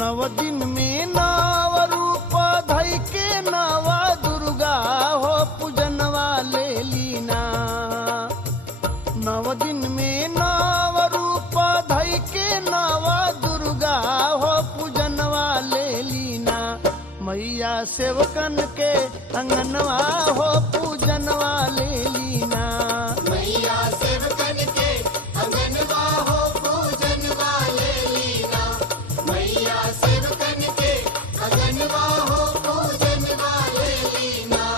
नव दिन में नव रूप धई के नवा दुर्गा हो पूजनवा ले लीना। नव दिन में नव रूप धई के नवा दुर्गा हो पूजनवा ले लीना। मैया सेवकन के अंगनवा हो पूजनवा ले लीना। मैया सेवकन के अंगनवा हो पूजनवा ले लीना। मैया सेवकन के अंगनवा हो पूजनवा ले लीना।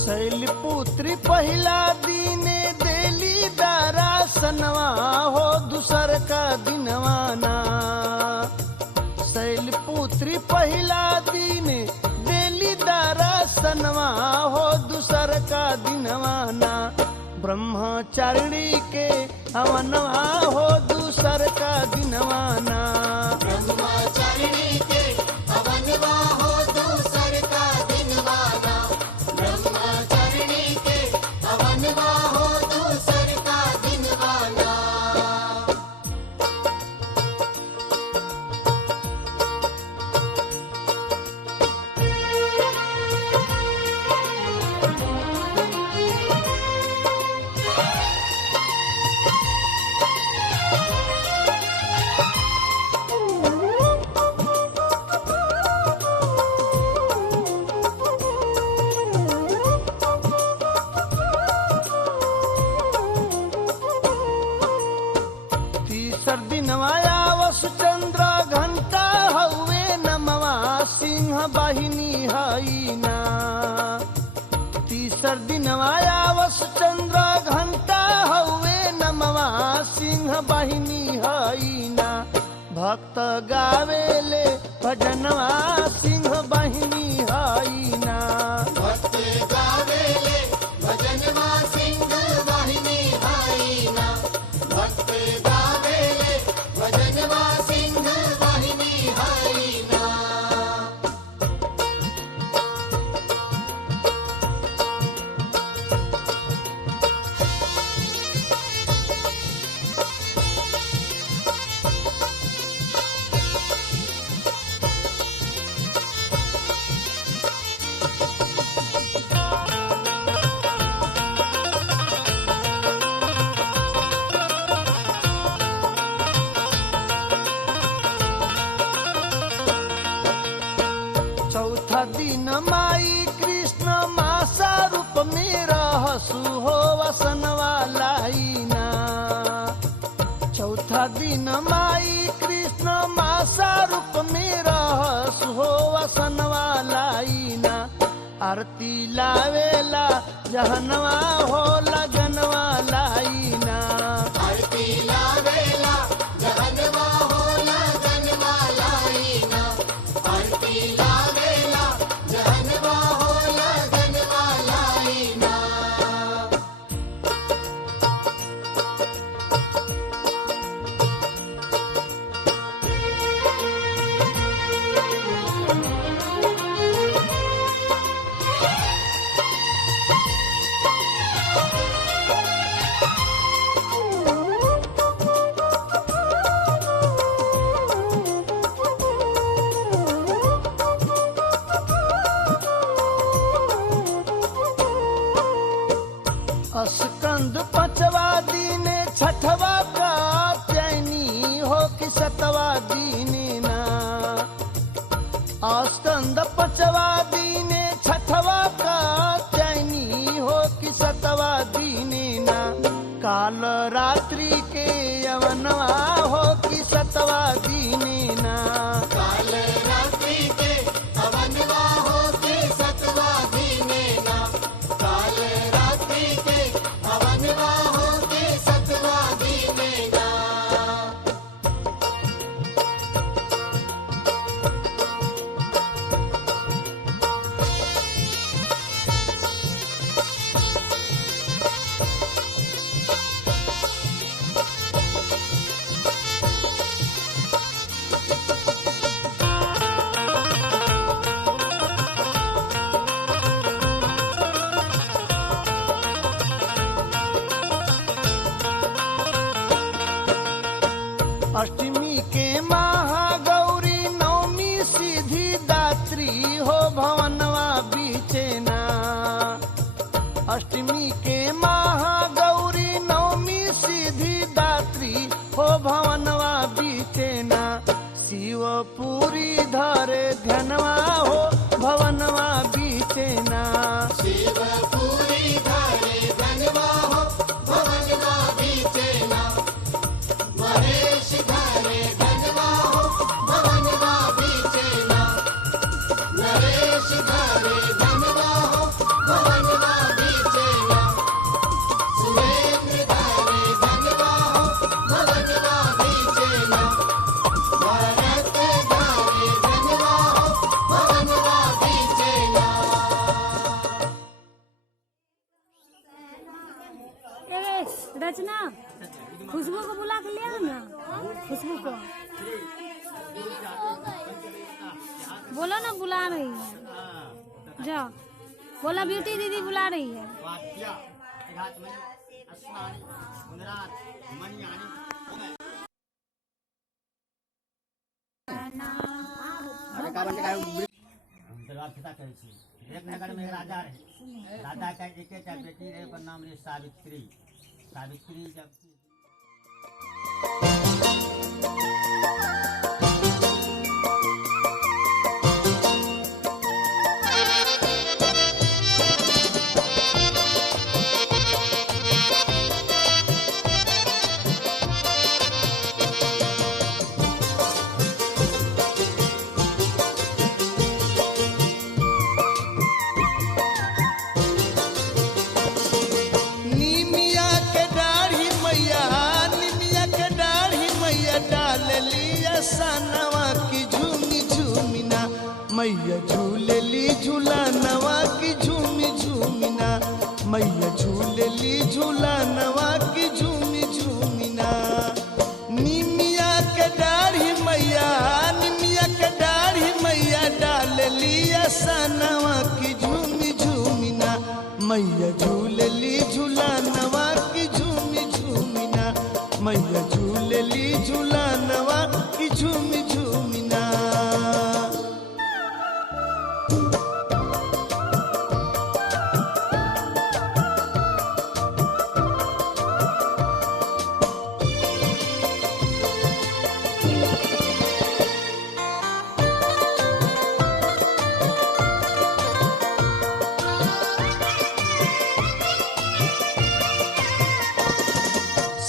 शैलपुत्री पहिला दीने देली दरासनवा हो दूसर का दिनवाना। शैलपुत्री पहिला दीने देली दरासनवा हो दूसर का दिनवाना। ब्रह्मचारिणी के हवनवा हो दूसर का दिनवाना। ब्रह्मचारिणी के हवनवा हो दूसर का दिनवाना। ब्रह्मचारिणी के हवनवा हो दूसर का दिनवाना। तीसर दिनवा आवस चंद्र घंटा हवे नमवा सिंह वाहिनी हईना। तीसर दिनवा आवस चंद्र घंटा हवे नमवा सिंह वाहिनी हईना। भक्त गावेले भजनवा सिंह वाहिनी हईना। भक्त गावेले भजनवा सिंह वाहिनी हईना। भक्त गावेले भजनवा सिंह वाहिनी हईना। चौथा दिन माई कृष्ण मासा रूप में रहसु हो वसनवा लाईना। चौथा दिन माई कृष्ण मासा रूप में रहसु हो वसनवा लाईना। आरती लावेला जहनवा हो लगनवा लाईना। आरती लावेला जहनवा हो लगनवा लाईना। आरती लावेला जहनवा हो लगनवा लाईना। स्कंद पांचवा दीने छठवा का चैनी हो कि सतवा दीने ना। स्कंद पांचवा दीने छठवा का चैनी हो कि सतवा दीने ना। काल रात्रि के यवनवा हो कि सतवा दीने ना। काल रात्रि के अवनवा हो के सतवा दीने ना। काल रात्रि के अवनवा हो के सतवा दीने ना। अष्टमी के महागौरी नवमी सीधी दात्री हो भवनवा बीचेना। अष्टमी के महागौरी नवमी सीधी दात्री हो भवनवा बीचेना। शिवपुरी धरे ध्यानवा हो भवनवा बीचेना। शिवपुरी धारे धनवा हो भवनवा बीचेना। महेश धारे धनवा हो भवनवा बीचेना। नरेश धारे धनवा हो भवनवा बीचेना। सुरेंद्र धारे धनवा हो भवनवा बीचेना। भरत धारे धनवा हो भवनवा बीचेना। रचना खुशबू को बुला के ले आओ ना। खुशबू को बोलो ना, बुला रही है। जाओ बोला, ब्यूटी दीदी बुला रही है। एक नगर में राजा रहे। राजा का एक बेटी रहे, ओकर नाम रहे सावित्री। सावित्री जब निमिया के दाढ़ी मैया, निमिया के दाढ़ी मैया डाल लिया सनवा की झूमी झूमिना। मैया झूलेली झूला नवा की झूमी झूमिना। मैया झूलेली झूला नवा की झूमी झूमिना। निमिया के दाढ़ी मैया, निमिया के दाढ़ी मैया डाल लिया सनवा की झूमी झूमिना। मैया झूलेली झूला नवा की झूमी झूमिना। मैया झूलेली झूला नवा की झूमी झूमिना।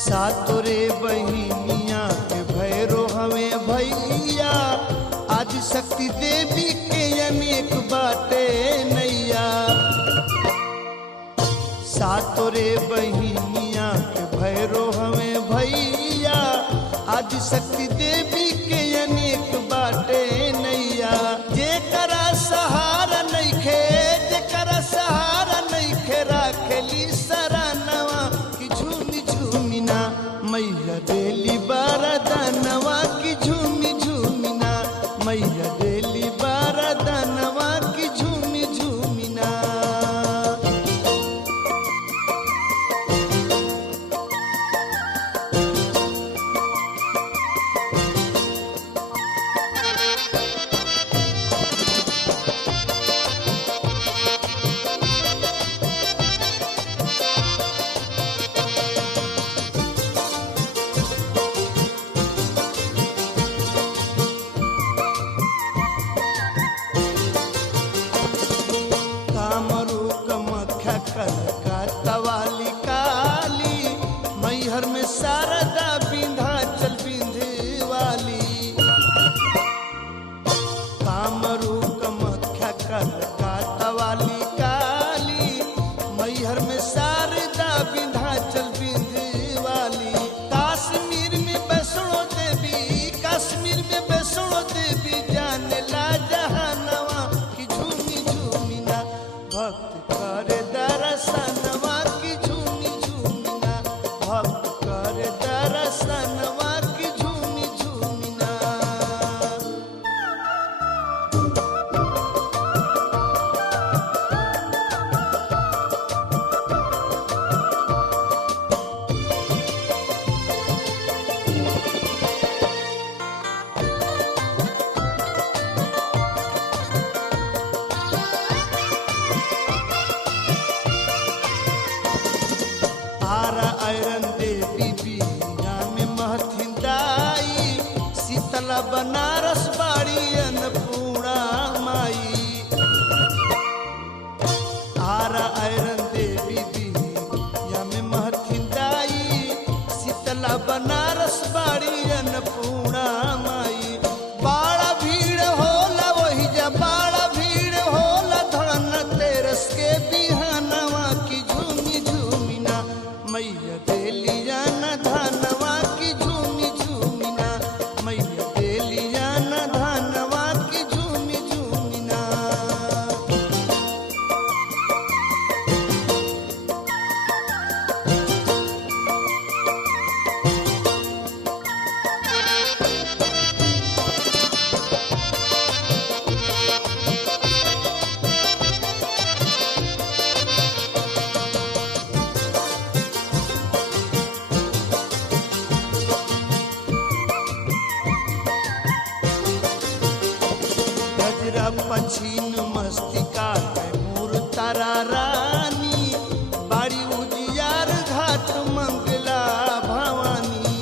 सातोरे बहिनिया के भैरो हमें भैया। आज शक्ति देवी के अनेक बाटे नैया। सातोरे बहिनिया के भैरो हमें भैया। आज शक्ति देवी के अनेक बाटे नैया। जेकरा सहारा नइखे, जेकरा सहारा नइखे, राखेली सरानवा की झूमी झूमिना। मैया देली बारदानवा की झूमी झूमिना। मैया देली बारदानवा की झूमी झूमिना। तारा रानी बाड़ी उजियार घाट मंगला भवानी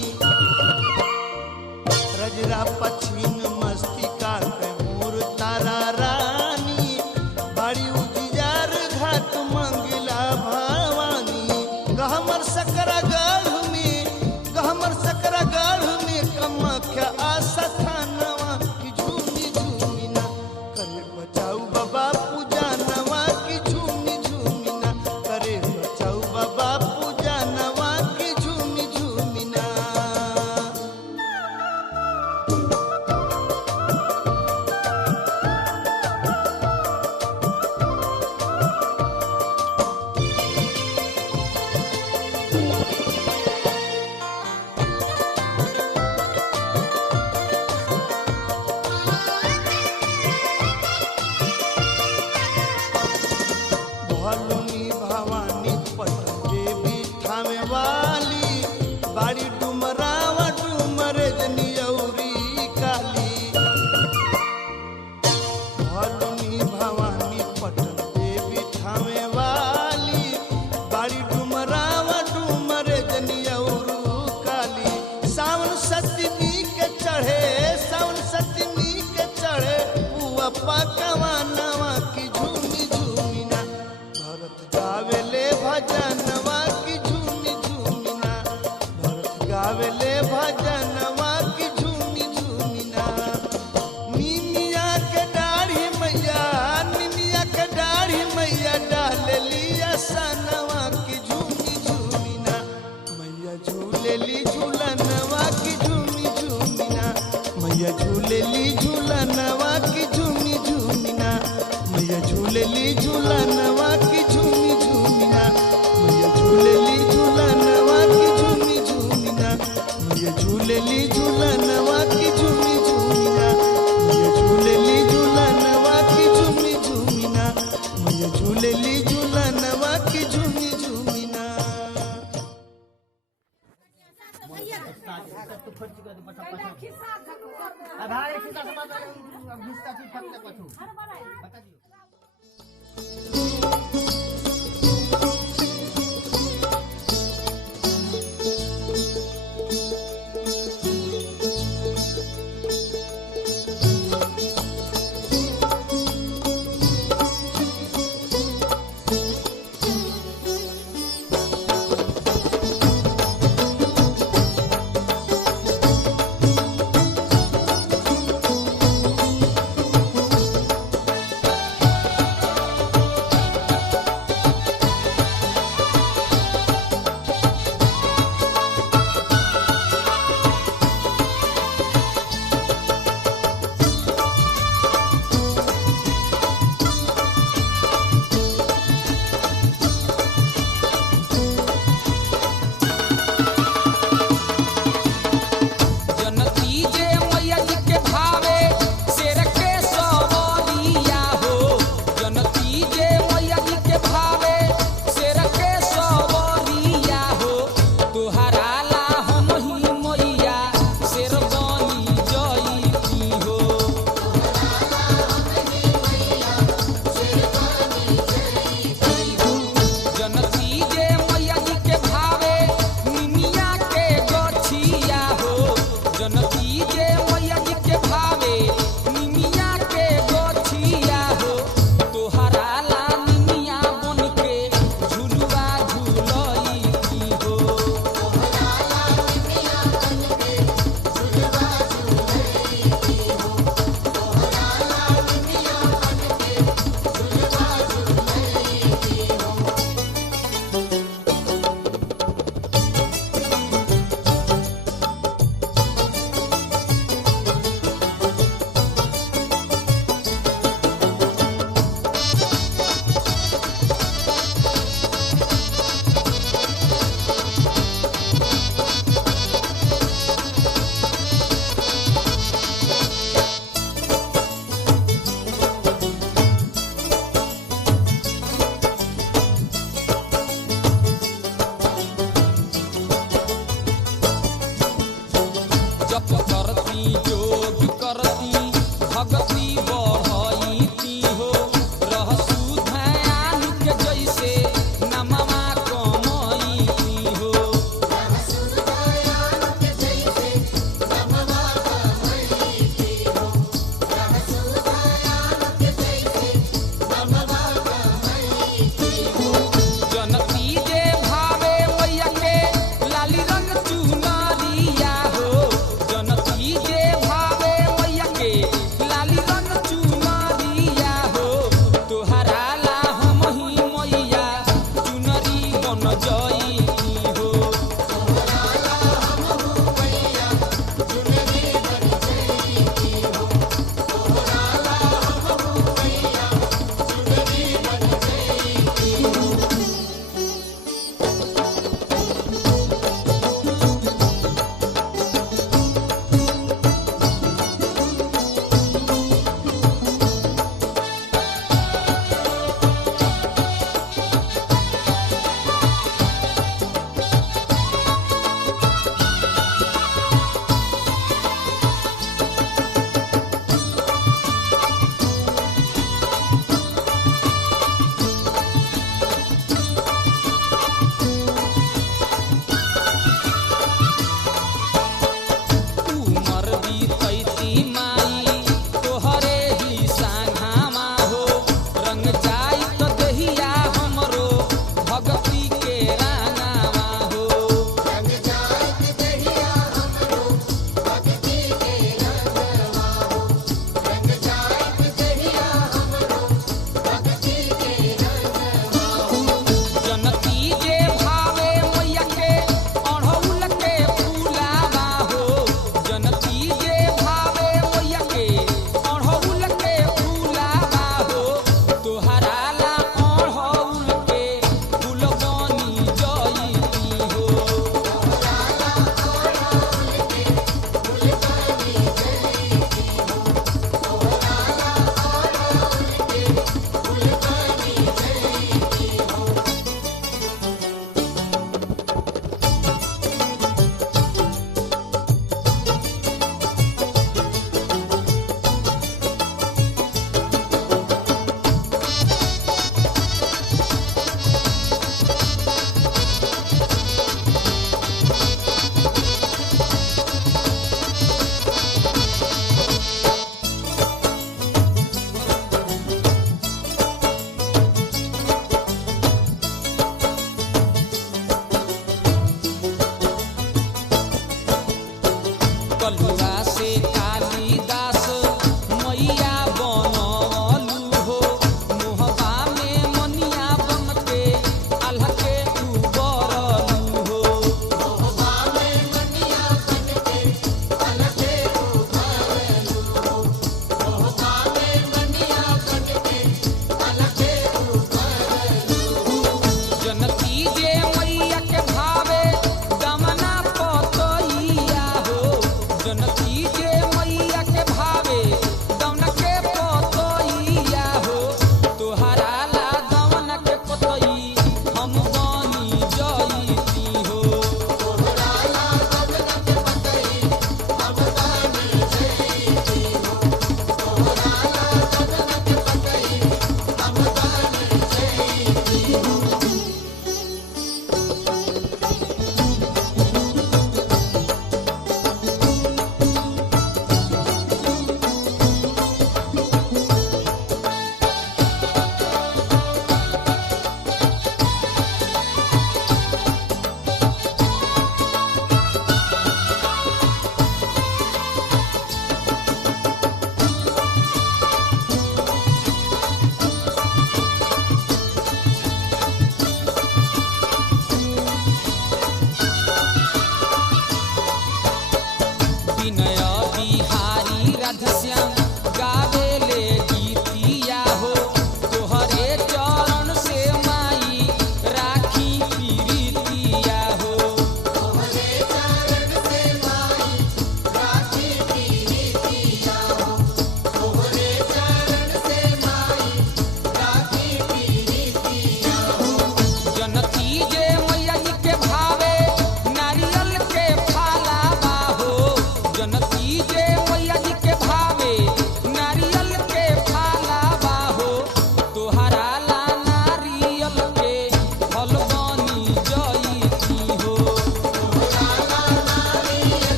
रजरा पछीन मस्तिका के मोर तारा रानी बाड़ी उजियार घाट मंगला भवानी गहमर सकरा गढ़ में कमख्या आशा थानवा की झूमी झूमी ना करे बचाऊ बाबा पूजा नवा की झूमी झूमी ना करे बचाऊ बाबा पूजा नवा की झूमी झूमी ना भलुनी भवानी पटन देवी ठामे वाली बाड़ी डुमरावा डुमरे जनियौरी काली भलुनी भवानी पटन देवी ठामे वाली बाड़ी डुमरावा डुमरे जनियौरू काली सावन सतमी के चढ़े पुआ पकवा नवा की झूमी झूमी ना भरत गावेले भजनवा की झूमी झूमी ना भरत गावेले भजनवा की झूमी झूमी ना निमिया के दाढ़ी मैया डाल लिया सनवा की झूमी झूमी ना मैया झूलेली झूलनवा की झूमी झूमी ना मैया झूलेली झूलनवा की झूमी झूमी ना मैया झूलेली झूलनवा की झूमी झूमी ना मैया झूलेली झूलनवा की झूमी झूमी ना मैया झूलेली झूलनवा की झूमी झूमी ना मैया झूलेली झूलनवा की झूमी झूमी ना मैया झूलेली झूलनवा की झूमी झूमी ना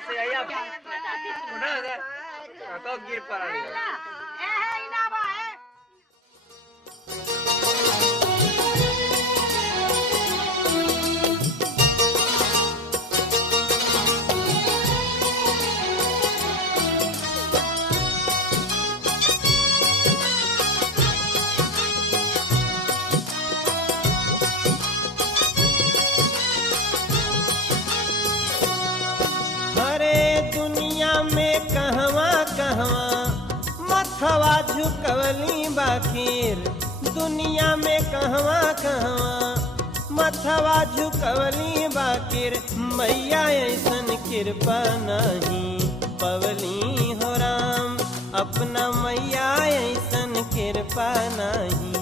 ऐसे आई आप उड़ा तो गिर पड़ा में कहवा कहवा मथवा झुकवली बाखीर दुनिया में कहवा कहवा मथवा झुकवली बाखीर मैया ऐसन कृपा नहीं पवली हो राम अपना मैया ऐसन कृपा नहीं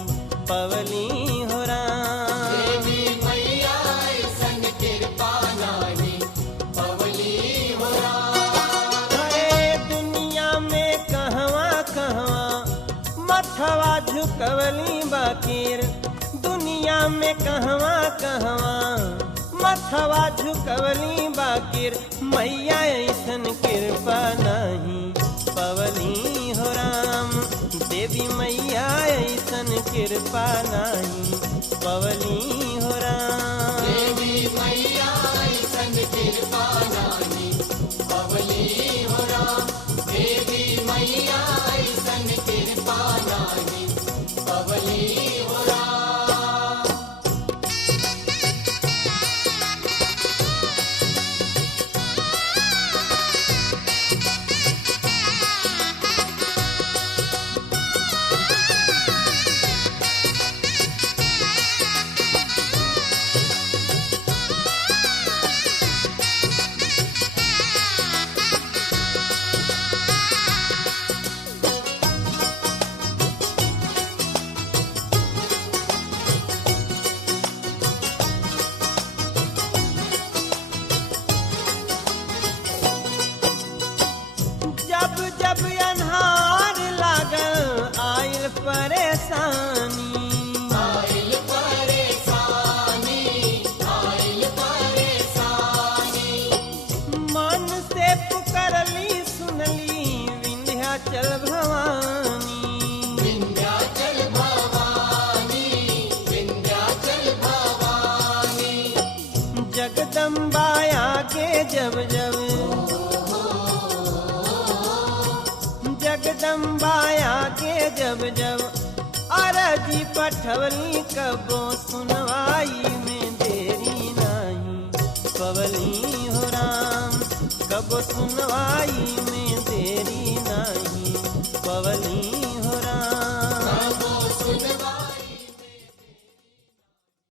पवली हो राम देवी मैया ऐसन कृपा नाही पवली हो राम मथवा झुकवली बाकीर दुनिया में कहवा कहवा मथवा झुकवली बाकीर मैया ऐसन कृपा नहीं पवली हो राम देवी मैया ऐसन कृपा नहीं पवली हो राम देवी मैया ऐसन कृपा नाही पवली हो राम देवी मैया ऐसन कृपा नाही पवली हो राम जब अन्हार लागल आइल परेशानी आइल परेशानी मन से पुकारली सुनली विंध्याचल भवानी विंध्याचल भवानी विंध्याचल भवानी जगदम्बा आगे जब जब जगदम्बा आगे जब जब अरजी पठवली कबो सुनवाई में देरी नहीं पवली हो राम कबो सुनवाई में देरी नहीं